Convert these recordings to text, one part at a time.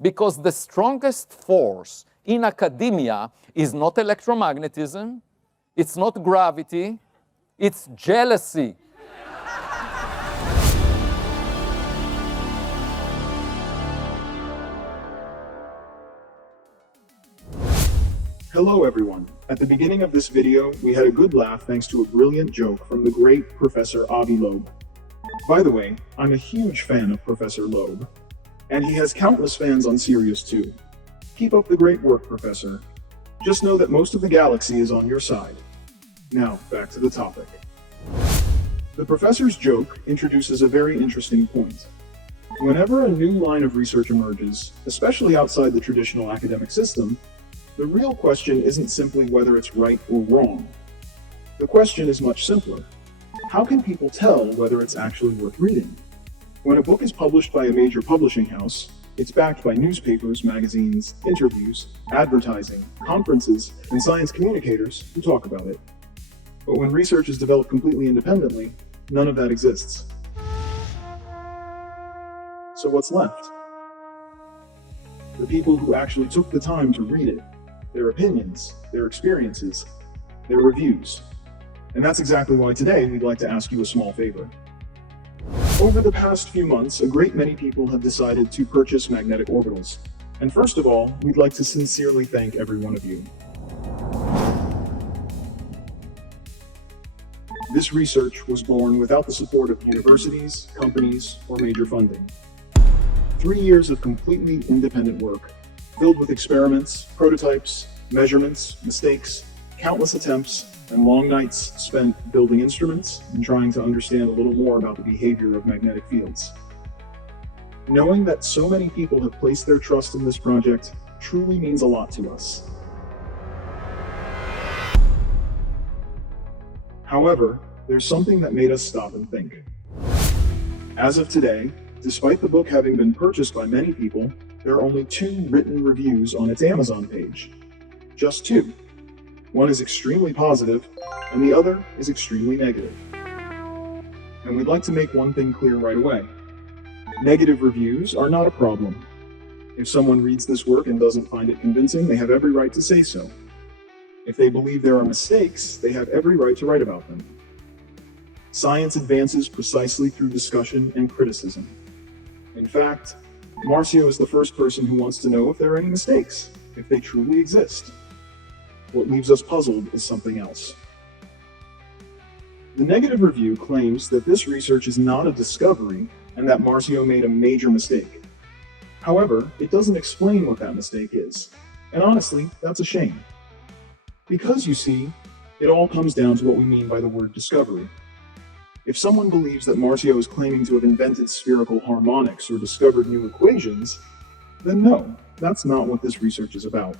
because the strongest force in academia is not electromagnetism, it's not gravity, it's jealousy. Hello everyone. At the beginning of this video, we had a good laugh thanks to a brilliant joke from the great Professor Avi Loeb. By the way, I'm a huge fan of Professor Loeb, and he has countless fans on Sirius too. Keep up the great work, Professor. Just know that most of the galaxy is on your side. Now, back to the topic. The professor's joke introduces a very interesting point. Whenever a new line of research emerges, especially outside the traditional academic system, the real question isn't simply whether it's right or wrong. The question is much simpler. How can people tell whether it's actually worth reading? When a book is published by a major publishing house, it's backed by newspapers, magazines, interviews, advertising, conferences, and science communicators who talk about it. But when research is developed completely independently, none of that exists. So what's left? The people who actually took the time to read it, their opinions, their experiences, their reviews. And that's exactly why today we'd like to ask you a small favor. Over the past few months, a great many people have decided to purchase magnetic orbitals. And first of all, we'd like to sincerely thank every one of you. This research was born without the support of universities, companies, or major funding. 3 years of completely independent work, filled with experiments, prototypes, measurements, mistakes, countless attempts, and long nights spent building instruments and trying to understand a little more about the behavior of magnetic fields. Knowing that so many people have placed their trust in this project truly means a lot to us. However, there's something that made us stop and think. As of today, despite the book having been purchased by many people, there are only 2 written reviews on its Amazon page. Just 2. One is extremely positive, and the other is extremely negative. And we'd like to make one thing clear right away. Negative reviews are not a problem. If someone reads this work and doesn't find it convincing, they have every right to say so. If they believe there are mistakes, they have every right to write about them. Science advances precisely through discussion and criticism. In fact, Marsio is the first person who wants to know if there are any mistakes, if they truly exist. What leaves us puzzled is something else. The negative review claims that this research is not a discovery and that Marsio made a major mistake. However, it doesn't explain what that mistake is. And honestly, that's a shame. Because, you see, it all comes down to what we mean by the word discovery. If someone believes that Marsio is claiming to have invented spherical harmonics or discovered new equations, then no, that's not what this research is about.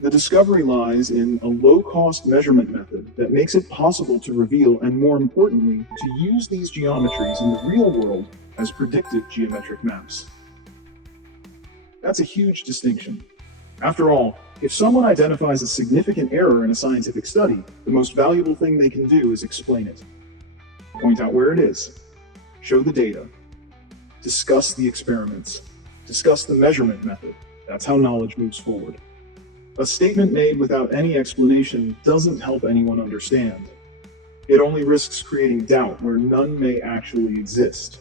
The discovery lies in a low-cost measurement method that makes it possible to reveal and, more importantly, to use these geometries in the real world as predictive geometric maps. That's a huge distinction. After all, if someone identifies a significant error in a scientific study, the most valuable thing they can do is explain it. Point out where it is, show the data, discuss the experiments, discuss the measurement method. That's how knowledge moves forward. A statement made without any explanation doesn't help anyone understand. It only risks creating doubt where none may actually exist,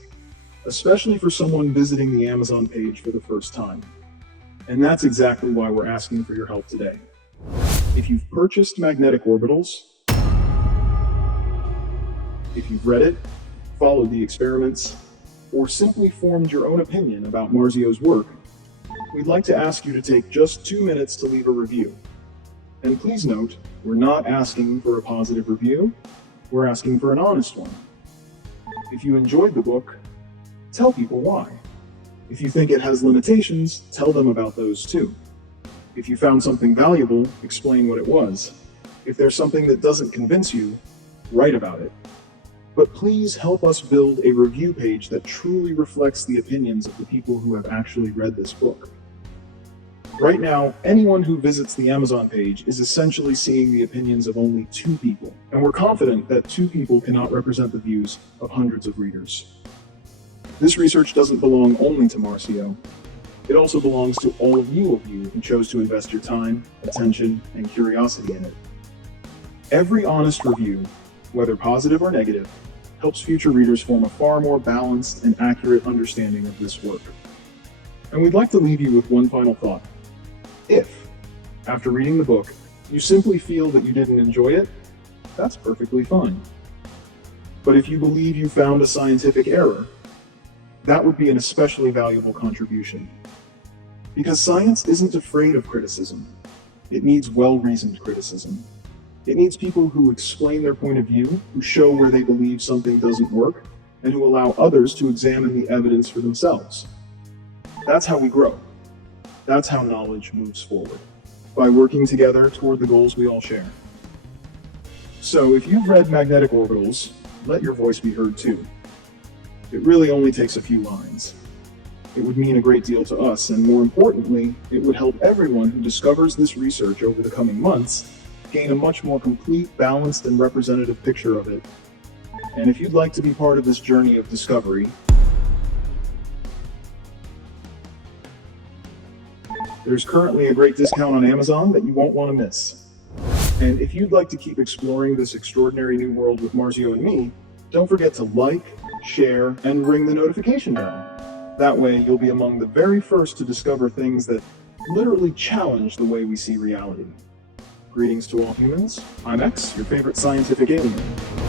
especially for someone visiting the Amazon page for the first time. And that's exactly why we're asking for your help today. If you've purchased Magnetic Orbitals, if you've read it, followed the experiments, or simply formed your own opinion about Marsio's work, we'd like to ask you to take just 2 minutes to leave a review. And please note, we're not asking for a positive review, we're asking for an honest one. If you enjoyed the book, tell people why. If you think it has limitations, tell them about those too. If you found something valuable, explain what it was. If there's something that doesn't convince you, write about it. But please help us build a review page that truly reflects the opinions of the people who have actually read this book. Right now, anyone who visits the Amazon page is essentially seeing the opinions of only 2 people, and we're confident that 2 people cannot represent the views of hundreds of readers. This research doesn't belong only to Marsio. It also belongs to all of you who chose to invest your time, attention, and curiosity in it. Every honest review, whether positive or negative, helps future readers form a far more balanced and accurate understanding of this work. And we'd like to leave you with one final thought. If, after reading the book, you simply feel that you didn't enjoy it, that's perfectly fine. But if you believe you found a scientific error, that would be an especially valuable contribution. Because science isn't afraid of criticism. It needs well-reasoned criticism. It needs people who explain their point of view, who show where they believe something doesn't work, and who allow others to examine the evidence for themselves. That's how we grow. That's how knowledge moves forward, by working together toward the goals we all share. So if you've read Magnetic Orbitals, let your voice be heard too. It really only takes a few lines. It would mean a great deal to us, and more importantly, it would help everyone who discovers this research over the coming months gain a much more complete, balanced, and representative picture of it. And if you'd like to be part of this journey of discovery, there's currently a great discount on Amazon that you won't want to miss. And if you'd like to keep exploring this extraordinary new world with Marsio and me, don't forget to like, share, and ring the notification bell. That way, you'll be among the very first to discover things that literally challenge the way we see reality. Greetings to all humans. I'm X, your favorite scientific alien.